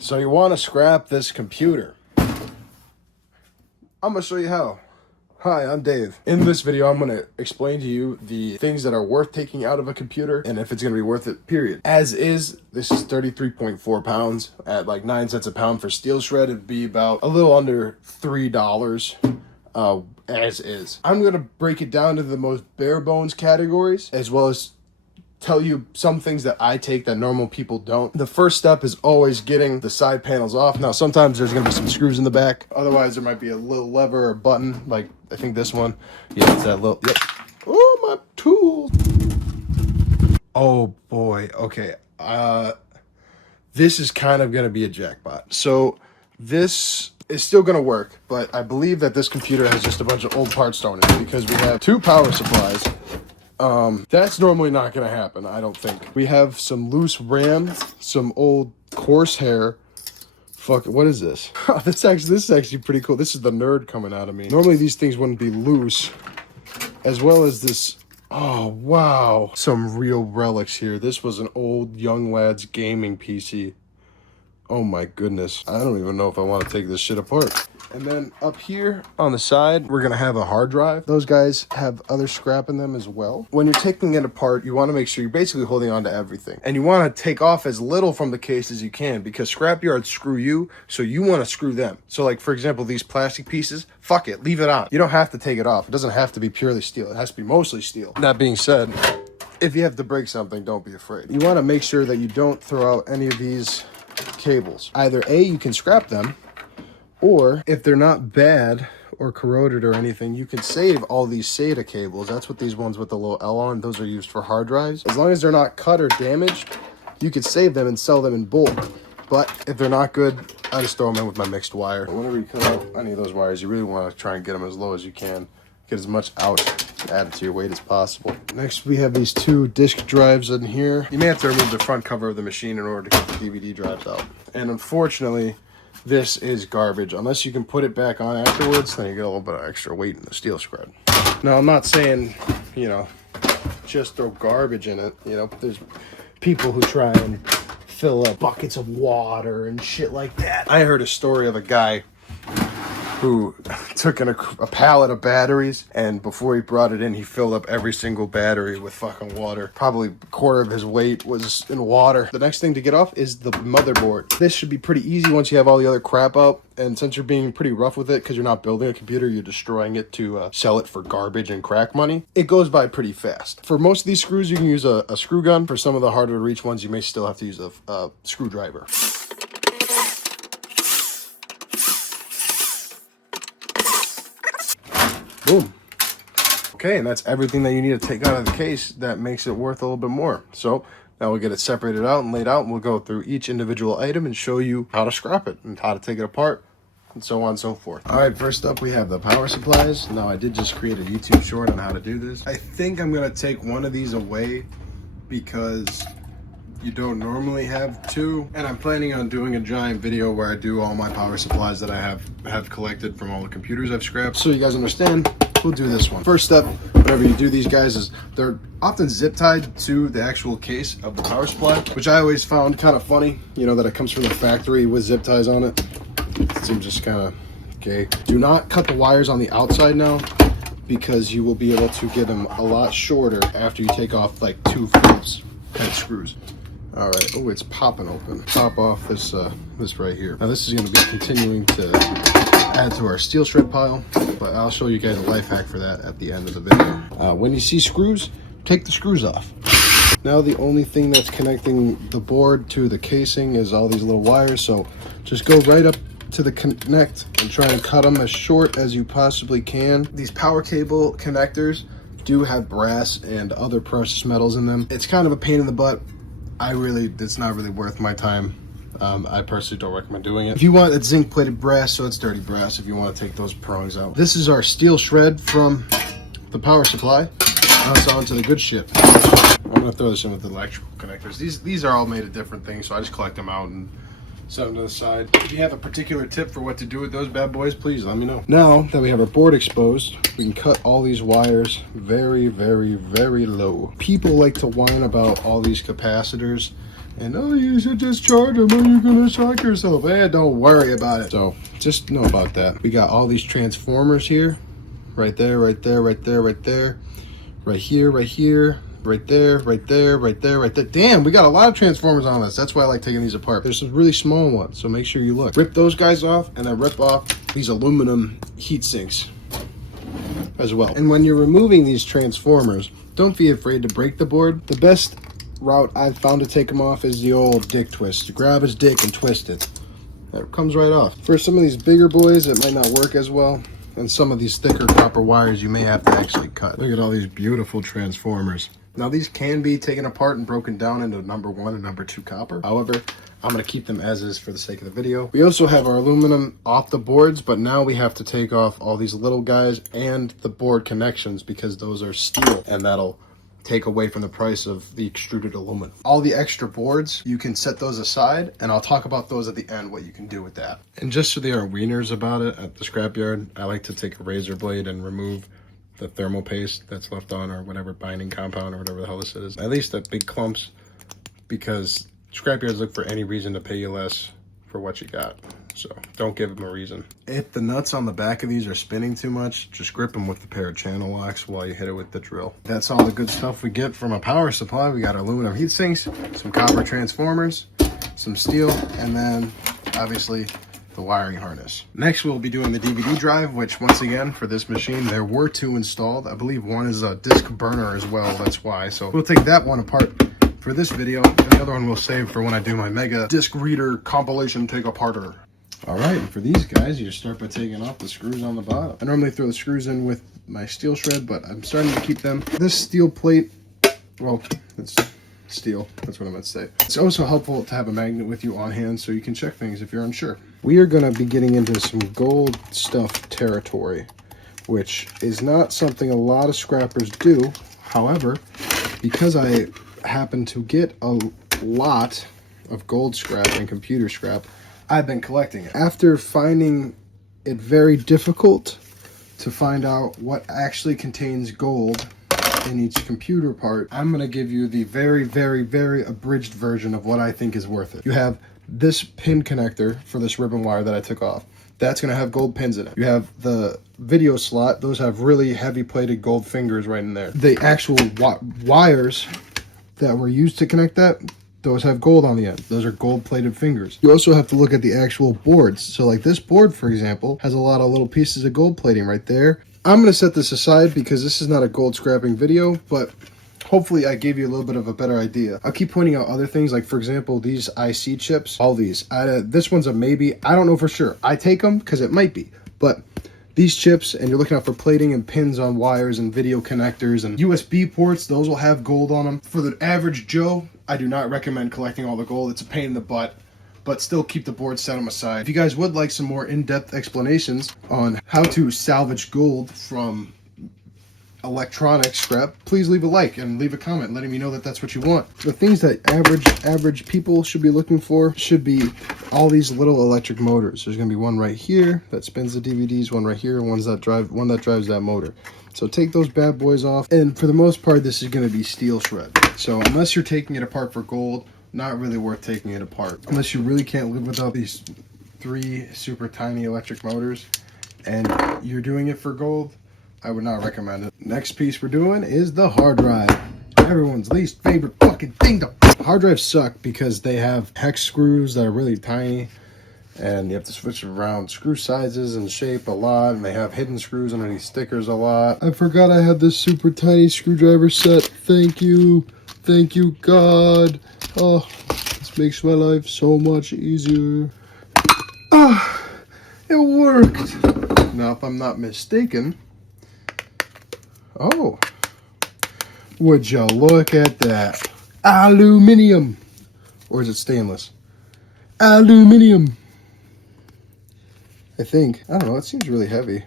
So you want to scrap this computer? I'm going to show you how. Hi, I'm Dave. In this video, I'm going to explain to you the things that are worth taking out of a computer and if it's going to be worth it, period. As is, this is 33.4 pounds at like 9 cents a pound for steel shred. It'd be about a little under $3 as is. I'm going to break it down to the most bare bones categories as well as tell you some things that I take that normal people don't. The first step is always getting the side panels off. Now, sometimes there's gonna be some screws in the back. Otherwise, there might be a little lever or button, like I think this one. Yeah, it's that little, yep. Oh, my tools. Oh boy, okay. This is kind of gonna be a jackpot. So this is still gonna work, but I believe that this computer has just a bunch of old parts thrown in it because we have two power supplies. That's normally not going to happen, I don't think. We have some loose RAM, some old Corsair. Fuck, what is this? This is actually pretty cool. This is the nerd coming out of me. Normally these things wouldn't be loose. As well as this, oh wow. Some real relics here. This was an old young lad's gaming PC. Oh my goodness. I don't even know if I want to take this shit apart. And then up here on the side, we're going to have a hard drive. Those guys have other scrap in them as well. When you're taking it apart, you want to make sure you're basically holding on to everything. And you want to take off as little from the case as you can because scrapyards screw you, so you want to screw them. So like, for example, these plastic pieces, fuck it, leave it on. You don't have to take it off. It doesn't have to be purely steel. It has to be mostly steel. That being said, if you have to break something, don't be afraid. You want to make sure that you don't throw out any of these cables. Either A, you can scrap them, or if they're not bad or corroded or anything, you can save all these SATA cables. That's what these ones with the little L on, those are used for hard drives. As long as they're not cut or damaged, you can save them and sell them in bulk. But if they're not good, I just throw them in with my mixed wire. But whenever you cut out any of those wires, you really want to try and get them as low as you can. Get as much out added to your weight as possible. Next, we have these two disk drives in here. You may have to remove the front cover of the machine in order to get the DVD drives out. And unfortunately, this is garbage. Unless you can put it back on afterwards, then you get a little bit of extra weight in the steel shred. Now, I'm not saying, you know, just throw garbage in it. You know, there's people who try and fill up buckets of water and shit like that. I heard a story of a guy who took in a pallet of batteries, and before he brought it in, he filled up every single battery with fucking water. Probably a quarter of his weight was in water. The next thing to get off is the motherboard. This should be pretty easy once you have all the other crap out, and since you're being pretty rough with it, because you're not building a computer, you're destroying it to sell it for garbage and crack money, it goes by pretty fast. For most of these screws, you can use a screw gun. For some of the harder to reach ones, you may still have to use a screwdriver. Boom. Okay, and that's everything that you need to take out of the case that makes it worth a little bit more. So now we'll get it separated out and laid out, and we'll go through each individual item and show you how to scrap it and how to take it apart and so on and so forth. All right, first up we have the power supplies. Now I did just create a YouTube short on how to do this. I think I'm gonna take one of these away because you don't normally have two, and I'm planning on doing a giant video where I do all my power supplies that I have collected from all the computers I've scrapped. So you guys understand, we'll do this one. First step, whenever you do these guys, is they're often zip tied to the actual case of the power supply, which I always found kind of funny, you know, that it comes from the factory with zip ties on it. It seems just kind of okay. Do not cut the wires on the outside now, because you will be able to get them a lot shorter after you take off like 2 Phillips head screws. All right, oh, it's popping open. Pop off this right here. Now this is gonna be continuing to add to our steel shred pile, but I'll show you guys a life hack for that at the end of the video. When you see screws, take the screws off. Now the only thing that's connecting the board to the casing is all these little wires, so just go right up to the connect and try and cut them as short as you possibly can. These power cable connectors do have brass and other precious metals in them. It's kind of a pain in the butt. It's not really worth my time. I personally don't recommend doing it. If you want, it's zinc plated brass, so it's dirty brass if you want to take those prongs out. This is our steel shred from the power supply. Now it's on to the good shit. I'm gonna throw this in with the electrical connectors. These are all made of different things, so I just collect them out and set them to the side. If you have a particular tip for what to do with those bad boys, please let me know. Now that we have our board exposed, we can cut all these wires very, very, very low. People like to whine about all these capacitors And oh, you should just charge them or you're gonna shock yourself. Don't worry about it. So just know about that. We got all these transformers here. Right there, right there, right there, right there. Right here, right here. Right there, right there, right there, right there. Damn, we got a lot of transformers on this. That's why I like taking these apart. There's some really small ones, so make sure you look. Rip those guys off and then rip off these aluminum heat sinks as well. And when you're removing these transformers, don't be afraid to break the board. The best route I've found to take them off is the old dick twist. You grab his dick and twist it. That comes right off. For some of these bigger boys, it might not work as well. And some of these thicker copper wires you may have to actually cut. Look at all these beautiful transformers. Now these can be taken apart and broken down into number 1 and number 2 copper. However, I'm going to keep them as is for the sake of the video. We also have our aluminum off the boards, but now we have to take off all these little guys and the board connections because those are steel, and that'll take away from the price of the extruded aluminum. All the extra boards, you can set those aside, and I'll talk about those at the end, what you can do with that. And just so they are wieners about it, at the scrapyard, I like to take a razor blade and remove the thermal paste that's left on, or whatever binding compound or whatever the hell this is. At least the big clumps, because scrapyards look for any reason to pay you less for what you got. So don't give them a reason. If the nuts on the back of these are spinning too much, just grip them with a pair of channel locks while you hit it with the drill. That's all the good stuff we get from a power supply. We got aluminum heat sinks, some copper transformers, some steel, and then obviously the wiring harness. Next, we'll be doing the DVD drive, which once again, for this machine, there were 2 installed. I believe one is a disc burner as well, that's why. So we'll take that one apart for this video, and the other one we'll save for when I do my mega disc reader compilation take-aparter. All right, and for these guys, you just start by taking off the screws on the bottom. I normally throw the screws in with my steel shred, but I'm starting to keep them. This steel plate, well, it's steel, that's what I meant to say. It's also helpful to have a magnet with you on hand so you can check things if you're unsure. We are going to be getting into some gold stuff territory, which is not something a lot of scrappers do. However, because I happen to get a lot of gold scrap and computer scrap, I've been collecting it. After finding it very difficult to find out what actually contains gold in each computer part, I'm gonna give you the very, very, very abridged version of what I think is worth it. You have this pin connector for this ribbon wire that I took off. That's gonna have gold pins in it. You have the video slot. Those have really heavy plated gold fingers right in there. The actual wires that were used to connect that, those have gold on the end. Those are gold plated fingers. You also have to look at the actual boards. So like this board, for example, has a lot of little pieces of gold plating right there. I'm going to set this aside because this is not a gold scrapping video, but hopefully I gave you a little bit of a better idea. I'll keep pointing out other things, like for example, these IC chips, all these. This one's a maybe. I don't know for sure. I take them because it might be, but these chips, and you're looking out for plating and pins on wires and video connectors and USB ports, those will have gold on them. For the average Joe, I do not recommend collecting all the gold. It's a pain in the butt, but still keep the board, set them aside. If you guys would like some more in-depth explanations on how to salvage gold from electronic scrap, please leave a like and leave a comment letting me know that that's what you want. The things that average people should be looking for should be all these little electric motors. There's gonna be one right here that spins the DVDs, one right here, one that drives that motor. So take those bad boys off, and for the most part this is gonna be steel shred. So unless you're taking it apart for gold, not really worth taking it apart. Unless you really can't live without these 3 super tiny electric motors and you're doing it for gold, I would not recommend it. Next piece we're doing is the hard drive. Everyone's least favorite fucking thing to... Hard drives suck because they have hex screws that are really tiny, and you have to switch around screw sizes and shape a lot, and they have hidden screws underneath stickers a lot. I forgot I had this super tiny screwdriver set. Thank you. Thank you, God. Oh, this makes my life so much easier. Ah, it worked. Now, if I'm not mistaken... Oh, would you look at that? Aluminium. Or is it stainless? Aluminium. I think. I don't know. It seems really heavy.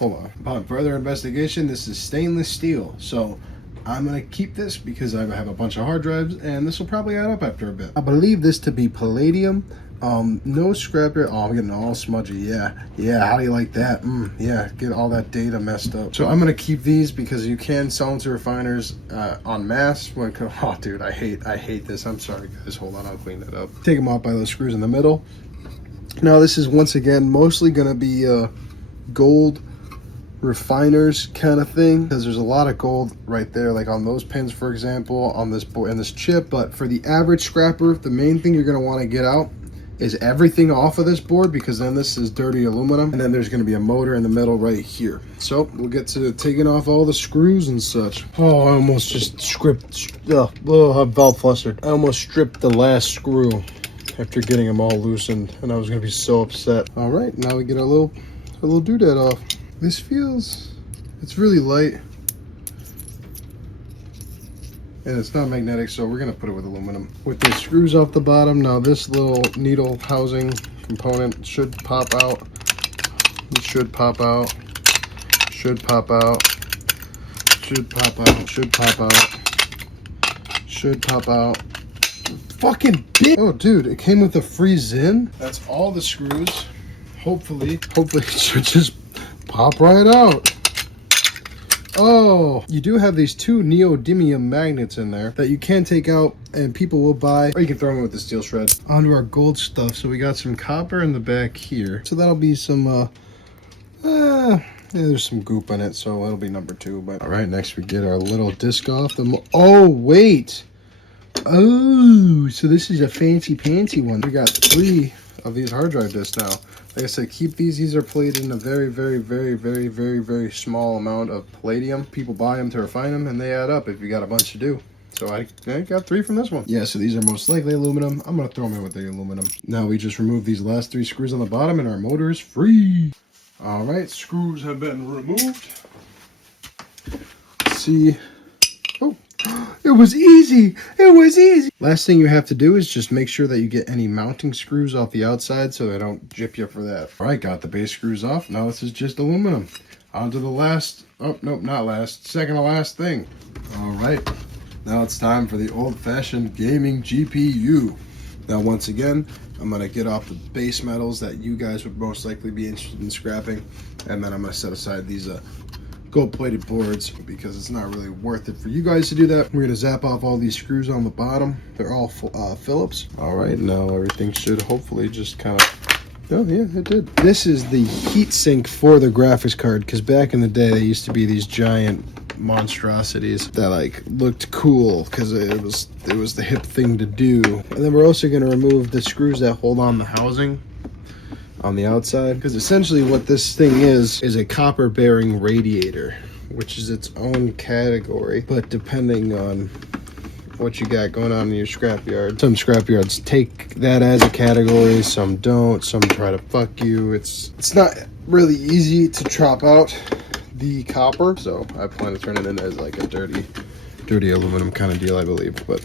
Hold on. Upon further investigation, this is stainless steel. So I'm going to keep this because I have a bunch of hard drives and this will probably add up after a bit. I believe this to be palladium, No scrapper. Oh, I'm getting all smudgy. Yeah, how do you like that? Yeah, get all that data messed up. So I'm gonna keep these because you can sell them to refiners en masse. Oh dude, I hate this. I'm sorry guys, hold on, I'll clean that up. Take them off by those screws in the middle. Now this is once again mostly gonna be gold refiners kind of thing, because there's a lot of gold right there, like on those pins for example, on this board and this chip. But for the average scrapper, the main thing you're going to want to get out is everything off of this board, because then this is dirty aluminum, and then there's going to be a motor in the middle right here. So we'll get to taking off all the screws and such. Oh, I almost just I'm belt flustered. I almost stripped the last screw after getting them all loosened, and I was going to be so upset. All right, now we get our little doodad off. This feels, it's really light, and it's not magnetic, so we're gonna put it with aluminum. With the screws off the bottom, now this little needle housing component should pop out. It should pop out, should pop out, should pop out, should pop out, should pop out. Fucking bitch! Oh dude, it came with a free Zin. That's all the screws. Hopefully it should just pop right out. Oh, you do have these two neodymium magnets in there that you can take out and people will buy, or you can throw them with the steel shred. Onto our gold stuff. So we got some copper in the back here. So that'll be some, yeah, there's some goop in it, so it'll be number 2. But all right, next we get our little disc off. Oh, wait. Oh, so this is a fancy pantsy one. We got 3 of these hard drive discs now. Like I said, keep these. These are plated in a very small amount of palladium. People buy them to refine them, and they add up if you got a bunch to do. So I got 3 from this one. Yeah, so these are most likely aluminum. I'm going to throw them in with the aluminum. Now we just remove these last 3 screws on the bottom, and our motor is free. All right, screws have been removed. Let's see. Oh, it was easy. It was easy. Last thing you have to do is just make sure that you get any mounting screws off the outside so they don't jip you for that. All right, got the base screws off. Now this is just aluminum. On to the last, oh, nope, not last, second to last thing. All right, now it's time for the old-fashioned gaming GPU. Now, once again, I'm gonna get off the base metals that you guys would most likely be interested in scrapping, and then I'm gonna set aside these gold-plated boards because it's not really worth it for you guys to do that. We're gonna zap off all these screws on the bottom. They're all Phillips. All right, now everything should hopefully just kind of, oh yeah, it did. This is the heat sink for the graphics card, because back in the day they used to be these giant monstrosities that like looked cool because it was the hip thing to do. And then we're also gonna remove the screws that hold on the housing on the outside, because essentially what this thing is a copper bearing radiator, which is its own category. But depending on what you got going on in your scrapyard, some scrapyards take that as a category, some don't, some try to fuck you. It's not really easy to chop out the copper, so I plan to turn it in as like a dirty aluminum kind of deal, I believe. But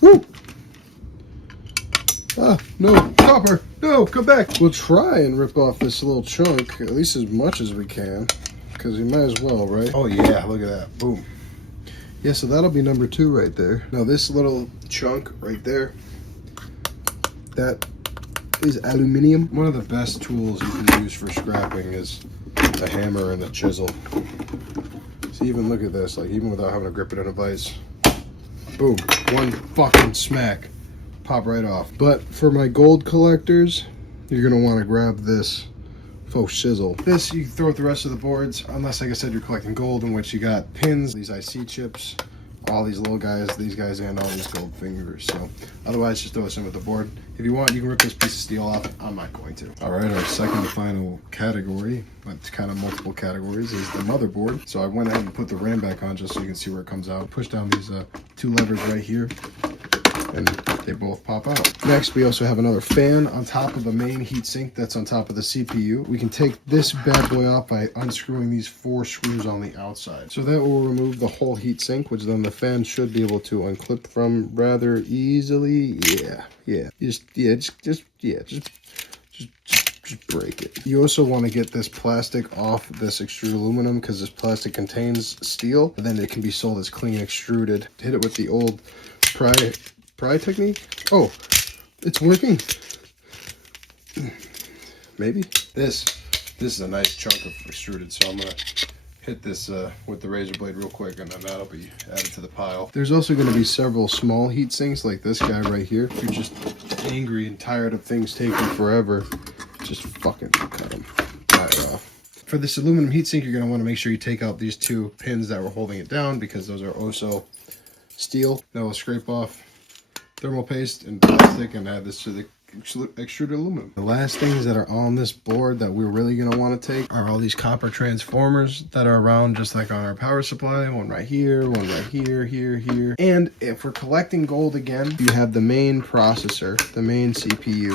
woo! Ah, no, copper, no, come back. We'll try and rip off this little chunk, at least as much as we can, because we might as well, right? Oh yeah, look at that, boom. Yeah, so that'll be number 2 right there. Now this little chunk right there, that is aluminum. One of the best tools you can use for scrapping is the hammer and the chisel. So even look at this, like even without having to grip it in a vise, boom, one fucking smack. Pop right off. But for my gold collectors, you're gonna want to grab this faux chisel. This you can throw with the rest of the boards, unless, like I said, you're collecting gold, in which you got pins, these IC chips, all these little guys, these guys, and all these gold fingers. So otherwise, just throw this in with the board. If you want, you can rip this piece of steel off. I'm not going to. All right, our second and final category, but it's kind of multiple categories, is the motherboard. So I went ahead and put the RAM back on just so you can see where it comes out. Push down these 2 levers right here, and they both pop out. Next, we also have another fan on top of the main heatsink that's on top of the CPU. We can take this bad boy off by unscrewing these 4 screws on the outside. So that will remove the whole heatsink, which then the fan should be able to unclip from rather easily. Just break it. You also want to get this plastic off this extruded aluminum, because this plastic contains steel, and then it can be sold as clean extruded. Hit it with the old pry technique. Oh, It's working. Maybe. This is a nice chunk of extruded, so I'm gonna hit this with the razor blade real quick, and then that'll be added to the pile. There's also going to be several small heat sinks like this guy right here. If you're just angry and tired of things taking forever, just fucking cut them right off. For this aluminum heat sink, you're going to want to make sure you take out these two pins that were holding it down, because those are also steel. That will scrape off thermal paste and plastic and add this to the extruded aluminum. The last things that are on this board that we're really going to want to take are all these copper transformers that are around, just like on our power supply. One right here, one right here, here. And if we're collecting gold again, you have the main processor, the main CPU.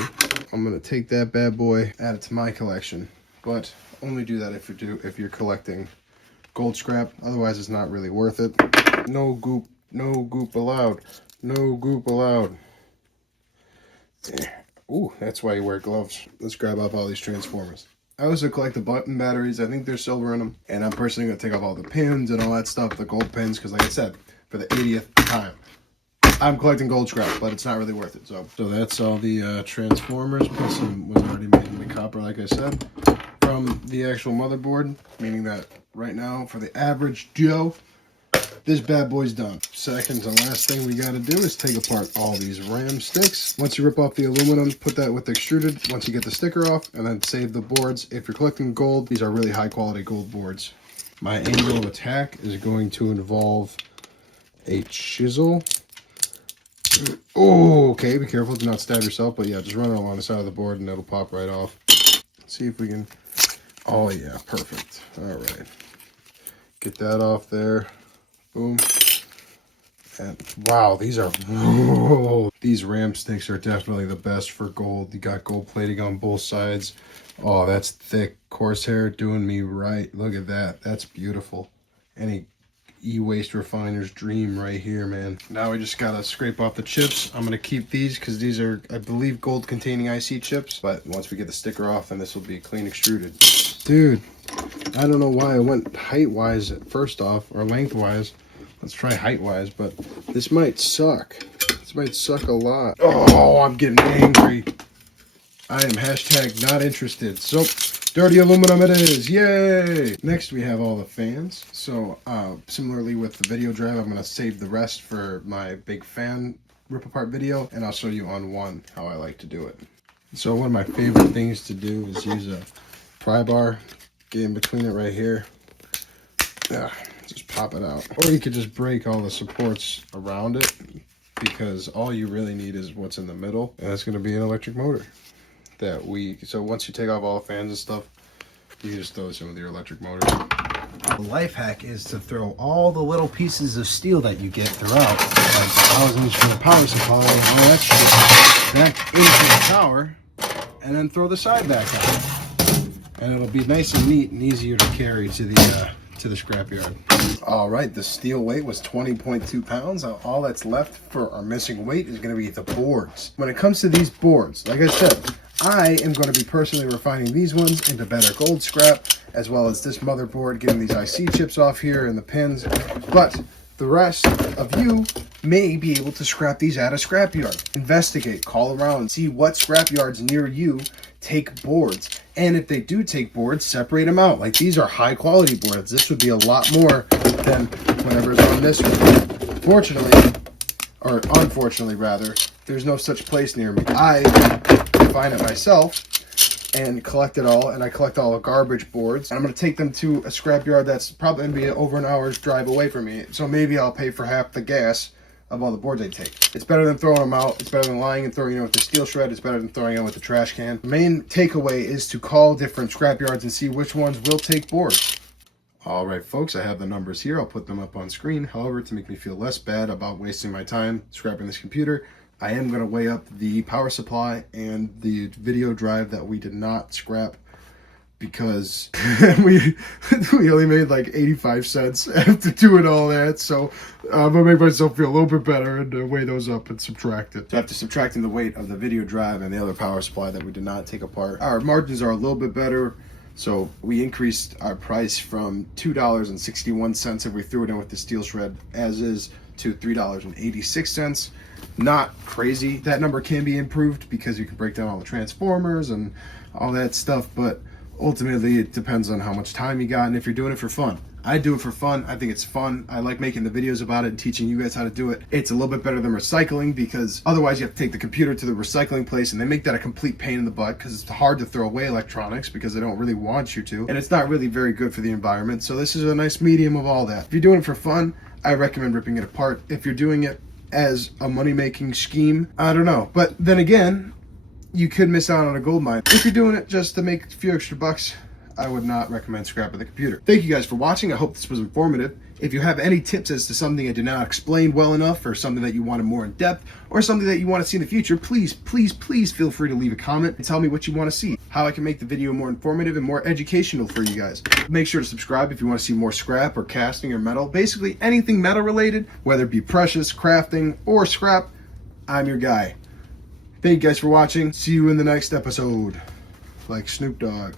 I'm going to take that bad boy, add it to my collection, but only do that if you're collecting gold scrap. Otherwise, it's not really worth it. No goop allowed. No goop allowed. Ooh, that's why you wear gloves. Let's grab up all these transformers. I also collect the button batteries. I think there's silver in them. And I'm personally going to take off all the pins and all that stuff, the gold pins, because like I said, for the 80th time, I'm collecting gold scrap, but it's not really worth it. So that's all the transformers, plus some was already made in the copper, like I said, from the actual motherboard, meaning that right now, for the average Joe, this bad boy's done. Second and last thing we got to do is take apart all these RAM sticks. Once you rip off the aluminum, put that with the extruded, once you get the sticker off, and then save the boards. If you're collecting gold, these are really high quality gold boards. My angle of attack is going to involve a chisel. Oh, okay, be careful, do not stab yourself, but yeah, just run it along the side of the board and it'll pop right off. Let's see if we can, oh yeah, perfect. All right, get that off there. Boom. And wow, these are, whoa, these RAM sticks are definitely the best for gold. You got gold plating on both sides. Oh, that's thick. Corsair doing me right. Look at that. That's beautiful. Any e-waste refiner's dream right here, man. Now we just gotta scrape off the chips. I'm gonna keep these because these are, I believe, gold containing IC chips. But once we get the sticker off, then this will be clean extruded. Dude, I don't know why I went height-wise first off, or length-wise. Let's try height-wise, but this might suck. This might suck a lot. Oh, I'm getting angry. I am hashtag not interested. So, dirty aluminum it is. Yay! Next, we have all the fans. So, similarly with the video drive, I'm going to save the rest for my big fan rip-apart video, and I'll show you on one how I like to do it. So, one of my favorite things to do is use a pry bar, get in between it right here. Just pop it out. Or you could just break all the supports around it, because all you really need is what's in the middle, and that's going to be an electric motor. So once you take off all the fans and stuff, you can just throw this in with your electric motor. The life hack is to throw all the little pieces of steel that you get throughout, like the housings for the power supply and all that shit, back into the tower, and then throw the side back out. And it'll be nice and neat and easier to carry to the scrapyard. All right, the steel weight was 20.2 pounds. Now, all that's left for our missing weight is going to be the boards. When it comes to these boards, like I said, I am going to be personally refining these ones into better gold scrap, as well as this motherboard, getting these IC chips off here and the pins. But the rest of you may be able to scrap these at a scrapyard. Investigate, call around, see what scrapyards near you take boards. And if they do take boards, separate them out. Like, these are high quality boards. This would be a lot more than whatever's on this one. Fortunately, or unfortunately rather, there's no such place near me. I find it myself and collect it all, and I collect all the garbage boards. And I'm going to take them to a scrapyard that's probably going to be over an hour's drive away from me. So maybe I'll pay for half the gas of all the boards I take. It's better than throwing them out. It's better than lying and throwing them with the steel shred. It's better than throwing them with the trash can. The main takeaway is to call different scrapyards and see which ones will take boards. All right, folks, I have the numbers here. I'll put them up on screen. However, to make me feel less bad about wasting my time scrapping this computer, I am going to weigh up the power supply and the video drive that we did not scrap, because we only made like 85 cents after doing all that. So I'm gonna make myself feel a little bit better and weigh those up and subtract it. So after subtracting the weight of the video drive and the other power supply that we did not take apart, our margins are a little bit better. So we increased our price from $2.61 if we threw it in with the steel shred as is, to $3.86. Not crazy. That number can be improved because you can break down all the transformers and all that stuff, but ultimately it depends on how much time you got and if you're doing it for fun. I do it for fun. I think it's fun. I like making the videos about it and teaching you guys how to do it. It's a little bit better than recycling because otherwise you have to take the computer to the recycling place and they make that a complete pain in the butt because it's hard to throw away electronics because they don't really want you to. And it's not really very good for the environment. So this is a nice medium of all that. If you're doing it for fun, I recommend ripping it apart. If you're doing it as a money-making scheme, I don't know. But then again, you could miss out on a gold mine. If you're doing it just to make a few extra bucks, I would not recommend scrapping the computer. Thank you guys for watching. I hope this was informative. If you have any tips as to something I did not explain well enough, or something that you wanted more in depth, or something that you want to see in the future, please feel free to leave a comment and tell me what you want to see, how I can make the video more informative and more educational for you guys. Make sure to subscribe if you want to see more scrap or casting or metal. Basically anything metal related, whether it be precious, crafting, or scrap, I'm your guy. Thank you guys for watching. See you in the next episode. Like Snoop Dogg.